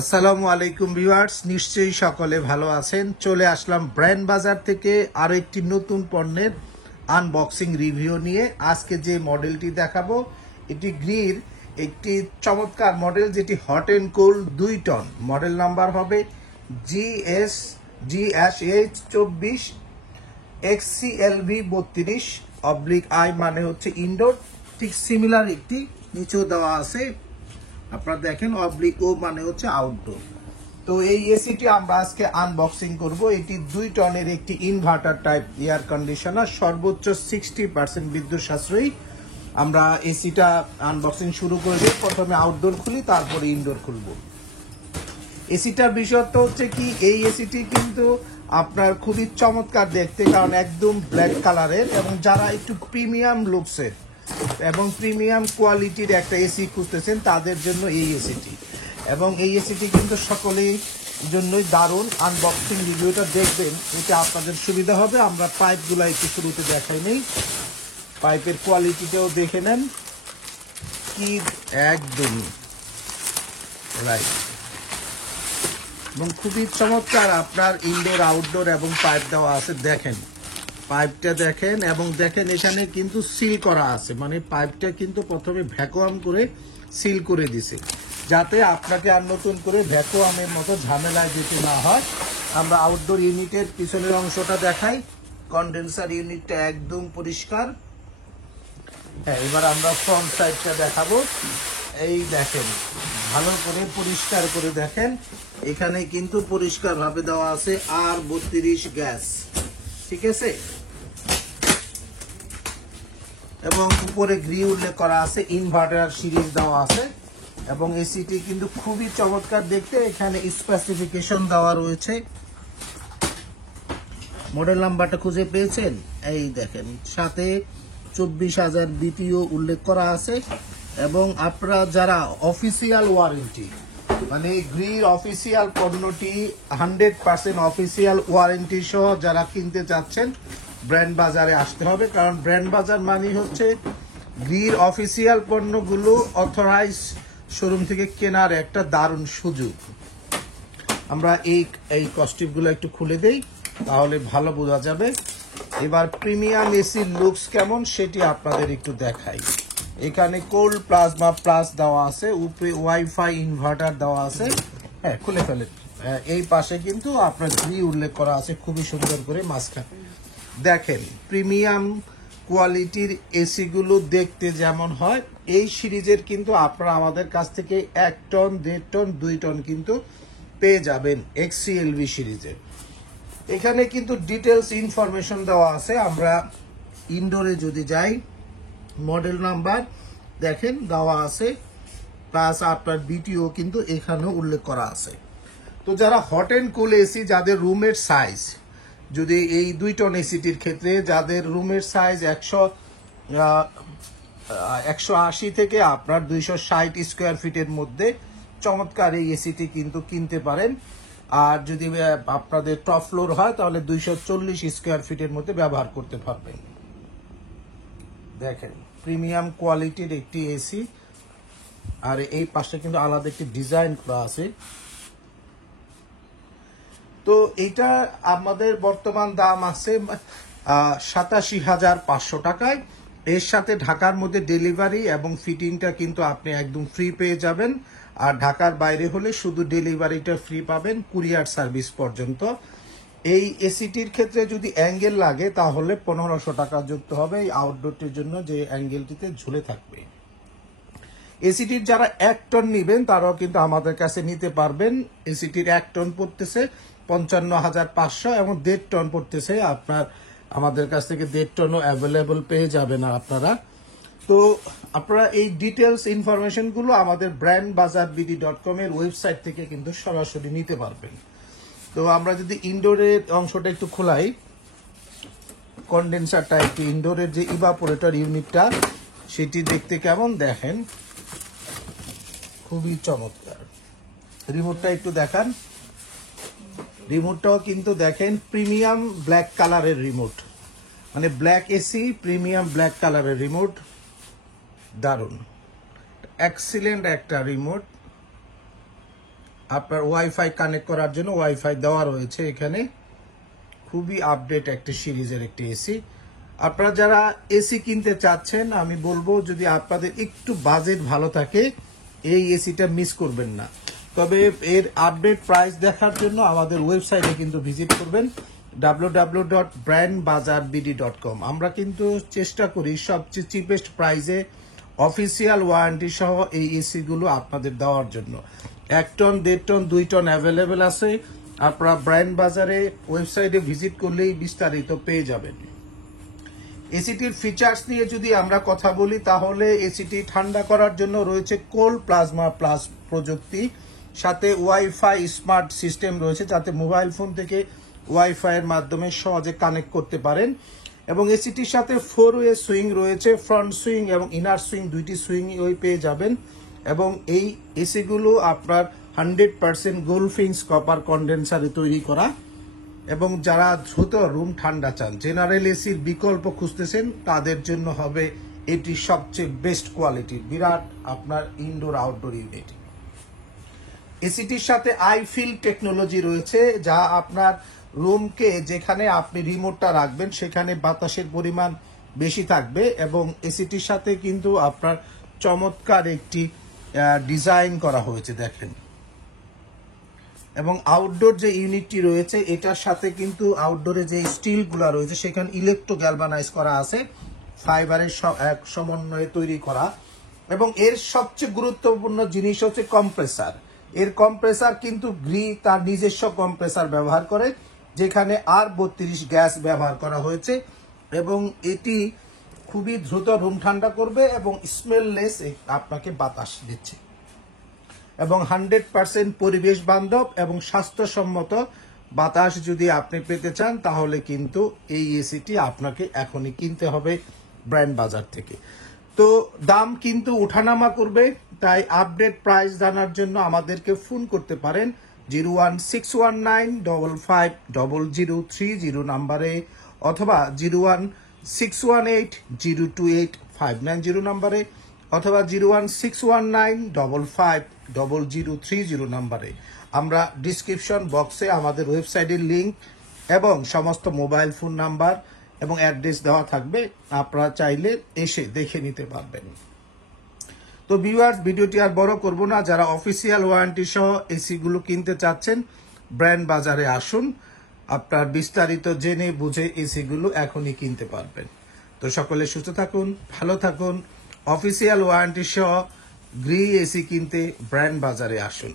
আসসালামু আলাইকুম ভিউয়ার্স, নিশ্চয়ই সকলে ভালো আছেন। চলে আসলাম ব্র্যান্ড বাজার থেকে আরো একটি নতুন পণ্যের আনবক্সিং রিভিউ নিয়ে। আজকে যে মডেলটি দেখাবো এটি গ্রির একটি চমৎকার মডেল, যেটি hot and cold 2 ton. Model number হবে GSH24 XCLV 32/I, মানে হচ্ছে ইনডোর। ঠিক সিমিলার একটি নিচেও দেওয়া আছে, আপনারা দেখেন অবলিক ও মানে হচ্ছে আউটডোর। তো এই এসিটি আমরা আজকে আনবক্সিং করব। এটি 2 টনের একটি ইনভার্টার টাইপ এয়ার কন্ডিশনার, সর্বোচ্চ 60% বিদ্যুৎ সাশ্রয়ী। আমরা এসিটা আনবক্সিং শুরু করে দিই। প্রথমে আউটডোর খুলি, তারপরে ইনডোর খুলব। এসিটার বিষয়টা হচ্ছে কি, এই এসিটি কিন্তু আপনার খুবই চমৎকার দেখতে, কারণ একদম ব্ল্যাক কালারের, এবং যারা একটু প্রিমিয়াম লুকসের এবং প্রিমিয়াম কোয়ালিটির একটা এসি খুঁজতেছেন তাদের জন্য এই এসিটি। এবং এই এসিটি কিন্তু সকলেই জন্যই দারুণ। আনবক্সিং রিভিউটা দেখবেন, এটা আপনাদের সুবিধা হবে। আমরা পাইপগুলো একটু শুরুতে দেখাই নেই, পাইপের কোয়ালিটিটাও দেখে নেন। কি একদমই রাইট, এবং খুবই চমৎকার। আপনার ইনডোর আউটডোর এবং পাইপ দেওয়া আছে, দেখেন পাইপটা দেখেন, এবং দেখেন এখানে কিন্তু সিল করা আছে, মানে পাইপটা কিন্তু প্রথমে ভ্যাকুয়াম করে সিল করে দিছে, যাতে আপনাকে আর নতুন করে ভ্যাকুয়ামের মতো ঝামেলায় যেতে না হয়। আমরা আউটডোর ইউনিটের পিছনের অংশটা দেখাই। কন্ডেন্সার ইউনিটটা একদম পরিষ্কার। হ্যাঁ, এবার আমরা ফ্রন্ট সাইডটা দেখাবো। এই দেখেন, ভালো করে পরিষ্কার করে দেখেন, এখানে কিন্তু পরিষ্কার ভাবে দেওয়া আছে R32 গ্যাস, ঠিক আছে। এবং উপরে গ্রি উল্লেখ করা আছে, ইনভার্টার সিরিজ দেওয়া আছে, এবং এসিটি কিন্তু খুবই চমৎকার দেখতে। এখানে স্পেসিফিকেশন দেওয়া রয়েছে। মডেল নাম্বারটা খুঁজে পেয়েছেন? এই দেখেন, সাথে 24,000 BTU উল্লেখ করা আছে। এবং আপনারা যারা অফিসিয়াল ওয়ারেন্টি, মানে গ্রির অফিসিয়াল পণ্যটি 100% অফিসিয়াল ওয়ারেন্টি সহ যারা কিনতে চাচ্ছেন, ব্র্যান্ড বাজারে আসতে হবে। কারণ ব্র্যান্ড বাজার মানে হচ্ছে গ্রির অফিসিয়াল পণ্যগুলো অথরাইজ শোরুম থেকে কেনার একটা দারুণ সুযোগ। আমরা এই কস্টিপগুলো একটু খুলে দেই, তাহলে ভালো বোঝা যাবে। এবার প্রিমিয়াম এসির লুকস কেমন সেটি আপনাদের একটু দেখাই। এখানে কোল্ড প্লাজমা প্লাস দেওয়া আছে, উপরে ওয়াইফাই ইনভার্টার দেওয়া আছে। হ্যাঁ, খুলে ফেলেন। এই পাশে কিন্তু আপনার গ্রি উল্লেখ করা আছে খুবই সুন্দর করে মাঝখানে। দেখেন, প্রিমিয়াম কোয়ালিটির এসিগুলো দেখতে যেমন হয়, এই সিরিজের কিন্তু আপনারা আমাদের কাছ থেকে 1 টন, 1.5 টন, 2 টন কিন্তু পেয়ে যাবেন XCLV সিরিজের। এখানে কিন্তু ডিটেলস ইনফরমেশন দেওয়া আছে। আমরা ইনডোরে যদি যাই, মডেল নাম্বার দেখেন দেওয়া আছে, প্লাস আপনার BTO কিন্তু এখানেও উল্লেখ করা আছে। তো যারা হট এন্ড কুল এসি, যাদের রুমের সাইজ, যদি এই 2 টন এসিটির ক্ষেত্রে যাদের রুমের সাইজ 180 থেকে আপনার 260 স্কোয়ার ফিটের মধ্যে, চমৎকার এই এসিটি কিন্তু কিনতে পারেন। আর যদি আপনাদের টপ ফ্লোর হয়, তাহলে 240 স্কোয়ার ফিটের মধ্যে ব্যবহার করতে পারবেন। দেখেন, প্রিমিয়াম কোয়ালিটির একটি এসি। আর এই পাশে কিন্তু আলাদা একটি ডিজাইন করা আছে। তো এটা আমাদের বর্তমান দাম আছে 87,500 টাকায়। এর সাথে ঢাকার মধ্যে ডেলিভারি এবং ফিটিংটা কিন্তু আপনি একদম ফ্রি পেয়ে যাবেন। আর ঢাকার বাইরে হলে শুধু ডেলিভারিটা ফ্রি পাবেন, কুরিয়ার সার্ভিস পর্যন্ত। এই এসিটির ক্ষেত্রে যদি অ্যাঙ্গেল লাগে, তাহলে 1500 টাকা যুক্ত হবে এই আউটডোরটির জন্য, যে অ্যাঙ্গেলটিতে ঝুলে থাকবে। এসিটির যারা 1 টন নেবেন, তারাও কিন্তু আমাদের কাছে নিতে পারবেন। এসিটির 1 টন পড়তেছে 55,500, এবং 1.5 টন পড়তেছে আপনার আমাদের কাছ থেকে 1.5 টনও অ্যাভেলেবল পেয়ে যাবেন আপনারা। তো আপনারা এই ডিটেলস ইনফরমেশনগুলো আমাদের brandbazarbd.com এর ওয়েবসাইট থেকে কিন্তু সরাসরি নিতে পারবেন। তো আমরা যদি ইনডোরের অংশটা একটু খোলাই, কন্ডেন্সারটা একটু, ইনডোরের যে ইভাপোরেটর ইউনিটটা, সেটি দেখতে কেমন দেখেন, খুবই চমৎকার। রিমোটটা একটু দেখান। রিমোটটাও কিন্তু দেখেন প্রিমিয়াম ব্ল্যাক কালারের রিমোট, মানে ব্ল্যাক এসি, প্রিমিয়াম ব্ল্যাক কালারের রিমোট, দারুণ এক্সিলেন্ট একটা রিমোট। আপনার ওয়াইফাই কানেক্ট করার জন্য ওয়াইফাই দেওয়া রয়েছে এখানে। খুবই আপডেট একটা সিরিজের একটি এসি। আপনারা যারা এসি কিনতে চাচ্ছেন, আমি বলবো যদি আপনাদের একটু বাজেট ভালো থাকে এই এসিটা মিস করবেন না। তবে এর আপডেট প্রাইস দেখার জন্য আমাদের ওয়েবসাইটে কিন্তু ভিজিট করবেন www.brandbazarbd.com। আমরা কিন্তু চেষ্টা করি সবচেয়ে চিপেস্ট প্রাইসে অফিসিয়াল ওয়ারেন্টি সহ এই এসি গুলো আপনাদের দেওয়ার জন্য। 1 টন 1.5 টন 2 টন অ্যাভেলেবেল আছে। আপনারা ব্র্যান্ড বাজারে ওয়েবসাইটে ভিজিট করলেই বিস্তারিত পেয়ে যাবেন। এসিটির ফিচার্স নিয়ে যদি আমরা কথা বলি তাহলে এসিটি ঠান্ডা করার জন্য রয়েছে কোল্ড প্লাজমা প্লাস প্রযুক্তি, সাথে ওয়াইফাই স্মার্ট সিস্টেম রয়েছে যাতে মোবাইল ফোন থেকে ওয়াইফাই এর মাধ্যমে সহজে কানেক্ট করতে পারেন। এবং এসিটির সাথে 4 ওয়ে সুইং রয়েছে, ফ্রন্ট সুইং এবং ইনার সুইং দুইটি সুইং ওই পেয়ে যাবেন। এবং এই এসিগুলো আপনার 100% গোল্ডফিংস কপার কন্ডেন্সারে তৈরি করা। এবং যারা দ্রুত রুম ঠান্ডা চান, জেনারেল এসির বিকল্প খুঁজতেছেন, তাদের জন্য হবে এটি সবচেয়ে বেস্ট কোয়ালিটির বিরাট আপনার ইনডোর আউটডোর ইউনিট। এসিটির সাথে আইফিল টেকনোলজি রয়েছে, যা আপনার রুমকে যেখানে আপনি রিমোটটা রাখবেন সেখানে বাতাসের পরিমাণ বেশি থাকবে। এবং এসিটির সাথে কিন্তু আপনার চমৎকার একটি ডিজাইন করা হয়েছে দেখেন। এবং আউটডোর যে ইউনিটটি রয়েছে এটার সাথে কিন্তু আউটডোরে যে স্টিলগুলো রয়েছে সেখানে ইলেকট্রো গ্যালভানাইজ করা আছে, ফাইবারের এক সমন্বয়ে তৈরি করা। এবং এর সবচেয়ে গুরুত্বপূর্ণ জিনিস হচ্ছে কম্প্রেসার। এর কম্প্রেসার কিন্তু গ্রি তার নিজস্ব কম্প্রেসার ব্যবহার করে, যেখানে R32 গ্যাস ব্যবহার করা হয়েছে। এবং এটি খুবই দ্রুত রুম ঠান্ডা করবে এবং স্মেললেস আপনাকে বাতাস দিচ্ছে। এবং 100% পরিবেশ বান্ধব এবং স্বাস্থ্যসম্মত বাতাস যদি আপনি পেতে চান তাহলে কিন্তু এই এসিটি আপনাকে এখনই কিনতে হবে ব্র্যান্ড বাজার থেকে। তো দাম কিন্তু ওঠানামা করবে, তাই আপডেট প্রাইস জানার জন্য আমাদেরকে ফোন করতে পারেন 01619550030 নাম্বারে, অথবা 01618028590 নাম্বারে, অথবা 01619550030 নাম্বারে। আমরা ডিসক্রিপশন বক্সে আমাদের ওয়েবসাইটের লিংক এবং সমস্ত মোবাইল ফোন নাম্বার এবং অ্যাড্রেস দেওয়া থাকবে, আপনারা চাইলে এসে দেখে নিতে পারবেন। তো ভিউয়ার্স, ভিডিওটি আর বড় করব না। যারা অফিসিয়াল ওয়ারেন্টি সহ এসিগুলো কিনতে চাচ্ছেন ব্র্যান্ড বাজারে আসুন, আপনার বিস্তারিত জেনে বুঝে এসিগুলো এখনই কিনতে পারবেন। তো সকলে সুস্থ থাকুন, ভালো থাকুন। অফিসিয়াল ওয়ারেন্টি সহ গ্রি এসি কিনতে ব্র্যান্ড বাজারে আসুন।